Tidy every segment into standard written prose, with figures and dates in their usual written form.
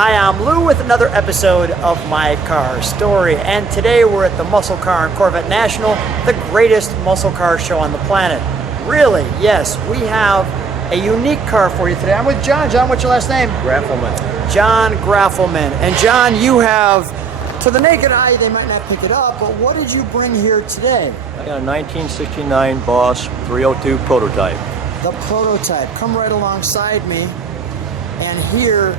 Hi, I'm Lou with another episode of My Car Story, and today we're at the Muscle Car and Corvette National, the greatest muscle car show on the planet. Really, yes, we have a unique car for you today. I'm with John. John, what's your last name? Graffelman. John Graffelman. And John, you have, to the naked eye, they might not pick it up, but what did you bring here today? I got a 1969 Boss 302 prototype. The prototype. Come right alongside me, and here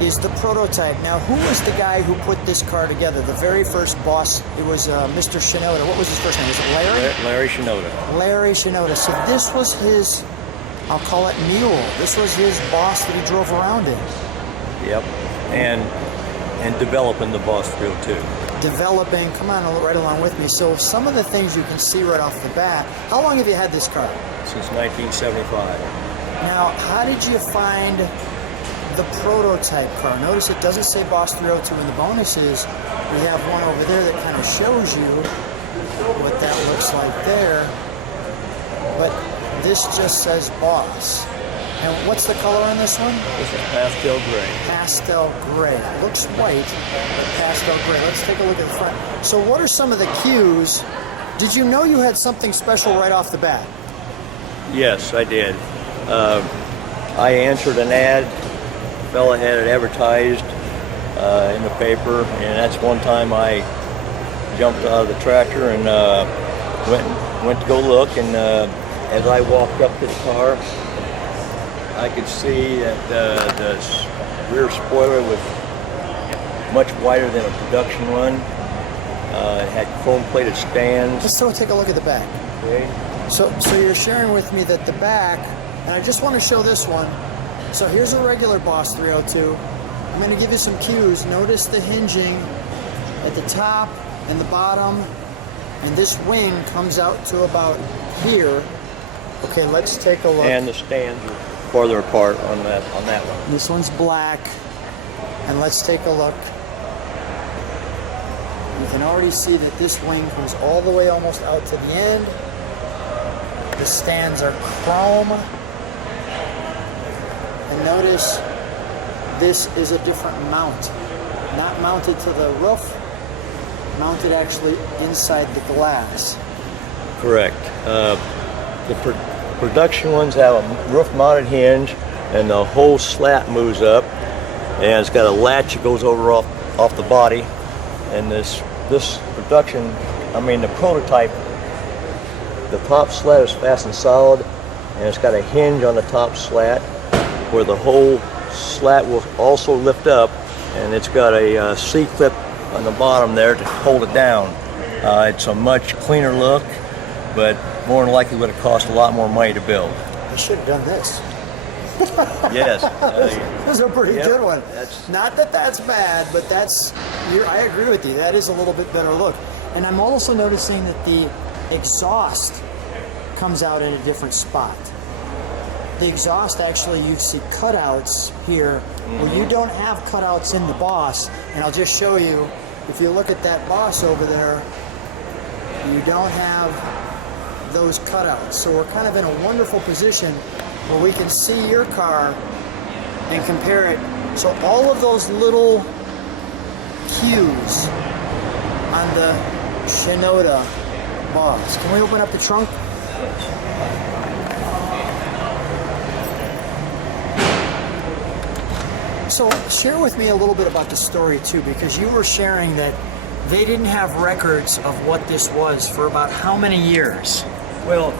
is the prototype. Now, who was the guy who put this car together? The very first Boss, it was Mr. Shinoda. What was his first name? Was it Larry? Larry Shinoda. Larry Shinoda. So this was his, I'll call it mule. This was his Boss that he drove around in. Yep. And developing the Boss 302. Developing, come on right along with me. So some of the things you can see right off the bat. How long have you had this car? Since 1975. Now, how did you find the prototype car? Notice it doesn't say Boss 302 in the bonuses. We have one over there that kind of shows you what that looks like there. But this just says Boss. And what's the color on this one? This is pastel gray. Pastel gray. It looks white, but pastel gray. Let's take a look at the front. So what are some of the cues? Did you know you had something special right off the bat? Yes, I did. I answered an ad. A fella had it advertised in the paper, and that's one time I jumped out of the tractor and went to go look. And as I walked up to the car, I could see that the rear spoiler was much wider than a production one. It had chrome-plated stands. Let's still take a look at the back. Okay. So you're sharing with me that the back, and I just want to show this one. So here's a regular Boss 302. I'm going to give you some cues. Notice the hinging at the top and the bottom, and this wing comes out to about here. Okay, let's take a look. And the stands are farther apart on that one. This one's black, and let's take a look. You can already see that this wing comes all the way almost out to the end. The stands are chrome. And notice this is a different mount. Not mounted to the roof, mounted actually inside the glass. Correct. The production ones have a roof-mounted hinge, and the whole slat moves up, and it's got a latch that goes over off the body. And this production, the prototype, the top slat is fastened solid, and it's got a hinge on the top slat where the whole slat will also lift up, and it's got a C-clip on the bottom there to hold it down. It's a much cleaner look, but more than likely would have cost a lot more money to build. I should have done this. Yes. This is a pretty good one. That's not that that's bad, but I agree with you. That is a little bit better look. And I'm also noticing that the exhaust comes out in a different spot. The exhaust, actually, you see cutouts here where you don't have cutouts in the Boss. And I'll just show you, if you look at that Boss over there, you don't have those cutouts. So we're kind of in a wonderful position where we can see your car and compare it. So all of those little cues on the Shinoda Boss. Can we open up the trunk? So share with me a little bit about the story too, because you were sharing that they didn't have records of what this was for about how many years? Well,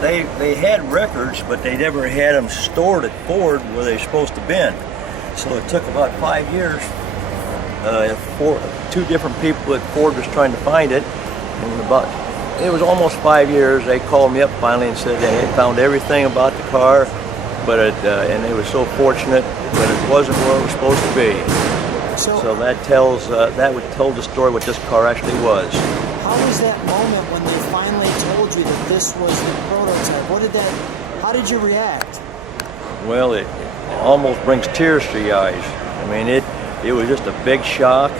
they had records, but they never had them stored at Ford where they're supposed to been. So it took about 5 years. Two different people at Ford was trying to find it, and it was almost 5 years. They called me up finally and said they had found everything about the car, but and they were so fortunate, but it wasn't where it was supposed to be. So that would tell the story what this car actually was. How was that moment when they finally told you that this was the prototype? How did you react? Well, it almost brings tears to your eyes. It was just a big shock.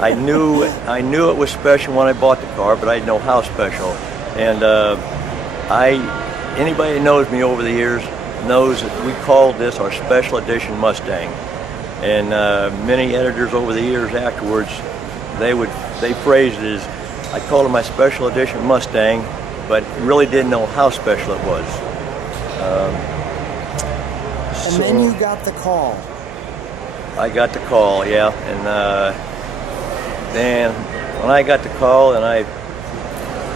I knew it was special when I bought the car, but I didn't know how special. And anybody that knows me over the years knows that we called this our special edition Mustang. And many editors over the years afterwards, they phrased it as, I called it my special edition Mustang, but really didn't know how special it was. And then you got the call. I got the call, yeah, and then when I got the call, and I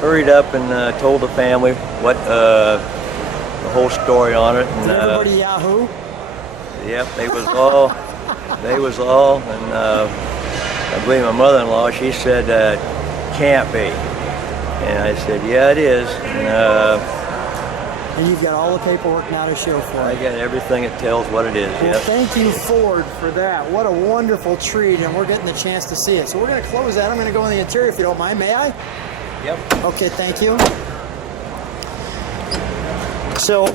hurried up and told the family what the whole story on it. And, Did everybody Yahoo? Yep, they was all, and I believe my mother-in-law, she said, can't be. And I said, yeah, it is. And you've got all the paperwork now to show for I it. got everything that tells what it is, Well, yeah. thank you, Ford, for that. What a wonderful treat, and we're getting the chance to see it. So we're going to close that. I'm going to go in the interior if you don't mind. May I? Yep. Okay, thank you. So,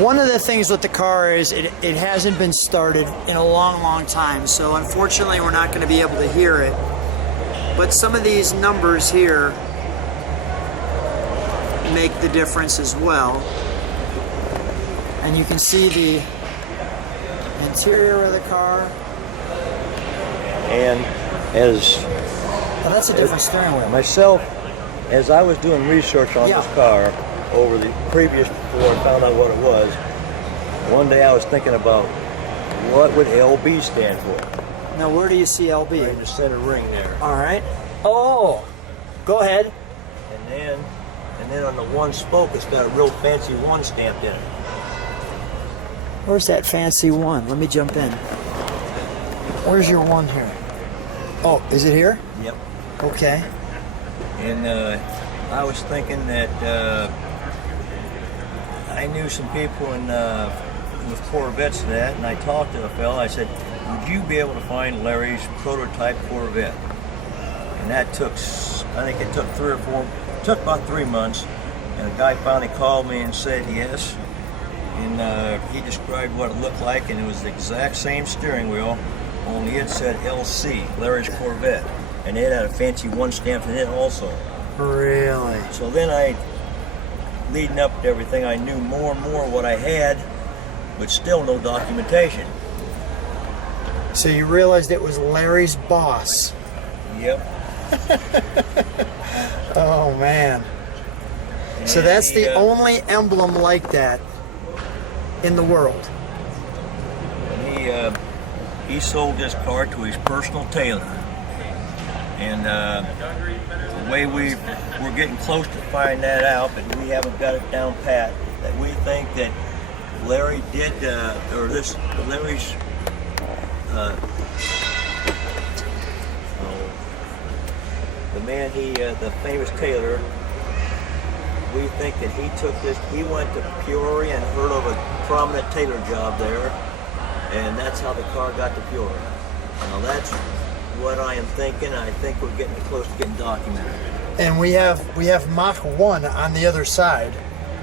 one of the things with the car is it hasn't been started in a long, long time. So, unfortunately, we're not going to be able to hear it. But some of these numbers here make the difference as well. And you can see the interior of the car. And as Oh, that's a different steering wheel. myself, as I was doing research on Yeah. this car over the previous, before I found out what it was, one day I was thinking about what would LB stand for? Now, where do you see LB? In the center ring there. All right. Oh, go ahead. And then on the one spoke, it's got a real fancy one stamped in it. Where's that fancy one? Let me jump in. Where's your one here? Oh, is it here? Yep. Okay. And I was thinking that I knew some people in with Corvettes and that, and I talked to a fella. I said, would you be able to find Larry's prototype Corvette? And that took, I think it took took about 3 months, and a guy finally called me and said yes. And he described what it looked like, and it was the exact same steering wheel, only it said LC, Larry's Corvette, and it had a fancy one stamped in it also. Really? So then leading up to everything, I knew more and more what I had, but still no documentation. So you realized it was Larry's Boss. Yep. Oh, man. So that's the only emblem like that in the world. He sold this car to his personal tailor, and the way we're getting close to finding that out, but we haven't got it down pat, that we think that Larry did, Larry's the man, the famous tailor, we think that he took this, he went to Peoria and heard of a prominent tailor job there, and that's how the car got to Peoria. Now that's what I am thinking. I think we're getting close to getting documented. And we have Mach 1 on the other side,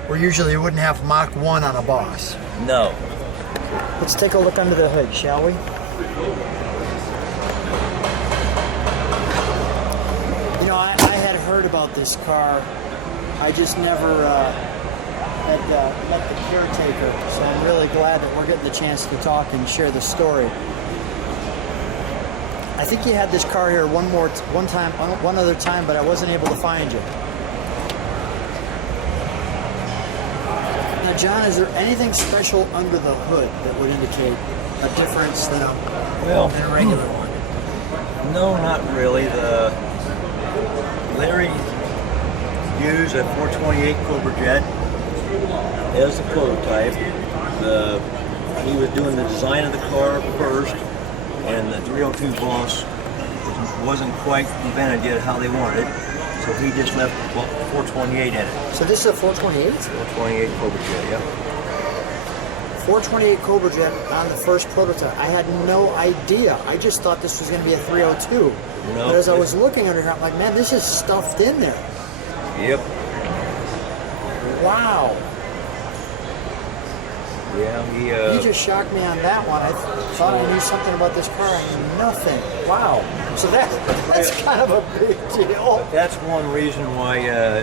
where usually you wouldn't have Mach 1 on a Boss. No. Let's take a look under the hood, shall we? You know, I had heard about this car. I just never had met the caretaker, so I'm really glad that we're getting the chance to talk and share the story. I think you had this car here one other time, but I wasn't able to find you. Now, John, is there anything special under the hood that would indicate a difference than a regular one? No, not really. Larry used a 428 Cobra Jet as the prototype. He was doing the design of the car first, and the 302 Boss wasn't quite invented yet how they wanted it, so he just left 428 in it. So this is a 428? 428 Cobra Jet, yeah. 428 Cobra Jet on the first prototype. I had no idea. I just thought this was going to be a 302. No, but as I was looking under here, I'm like, man, this is stuffed in there. Yep. Wow. Yeah, You just shocked me on that one. I thought I knew something about this car. I knew nothing. Wow. So that's kind of a big deal. that's one reason why.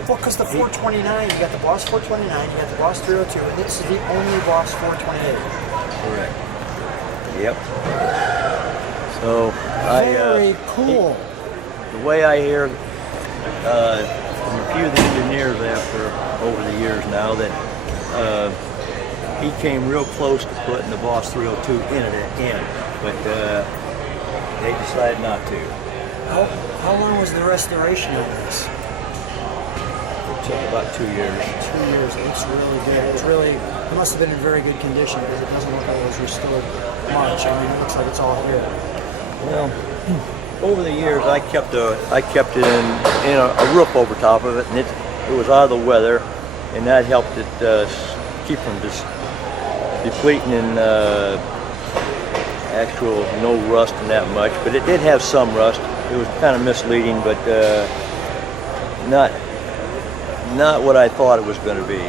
Well, because the 429, you got the Boss 429, you got the Boss 302, and this is the only Boss 428. Correct. Yep. So Very cool. the way I hear from a few of the engineers over the years now that he came real close to putting the Boss 302 in at the end, but they decided not to. How long was the restoration of this? It took about 2 years. 2 years. It looks really good. It must have been in very good condition because it doesn't look like it was restored much. I mean, it looks like it's all here. Well, over the years, I kept it in a roof over top of it, and it was out of the weather, and that helped it keep from just depleting and actual no rust and that much. But it did have some rust. It was kind of misleading, but not what I thought it was going to be.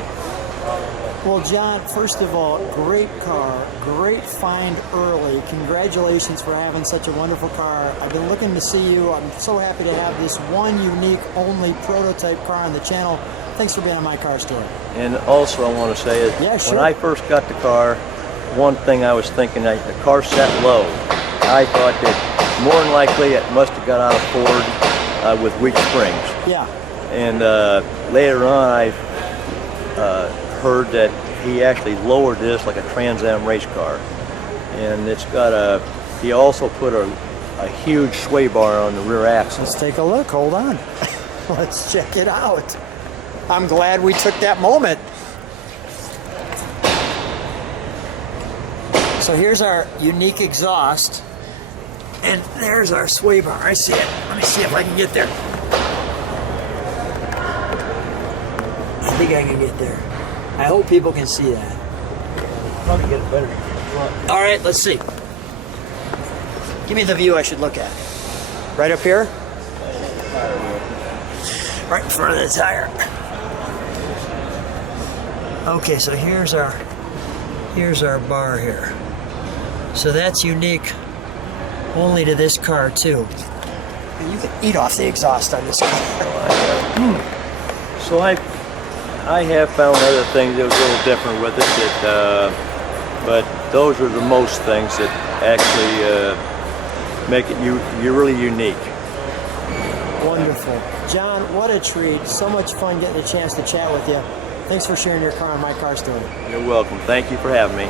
Well, John, first of all, great car, great find early. Congratulations for having such a wonderful car. I've been looking to see you. I'm so happy to have this one unique, only prototype car on the channel. Thanks for being on my car story. And also, I want to say is, yeah, sure. When I first got the car, one thing I was thinking, the car sat low. I thought that more than likely it must have got out of Ford with weak springs. Yeah. And later on, I heard that he actually lowered this like a Trans Am race car, and it's got he also put a huge sway bar on the rear axle. Let's take a look. Hold on. Let's check it out. I'm glad we took that moment. So here's our unique exhaust, and there's our sway bar. I see it. Let me see if I can get there. I think I can get there. I hope people can see that. Probably get it better in front. All right, let's see. Give me the view I should look at. Right up here? Right in front of the tire. Okay, so here's our bar here. So that's unique only to this car too. And you can eat off the exhaust on this car. So I have found other things that was a little different with it, but those are the most things that actually make it you're really unique. Wonderful. John, what a treat. So much fun getting a chance to chat with you. Thanks for sharing your car on My Car Story. You're welcome. Thank you for having me.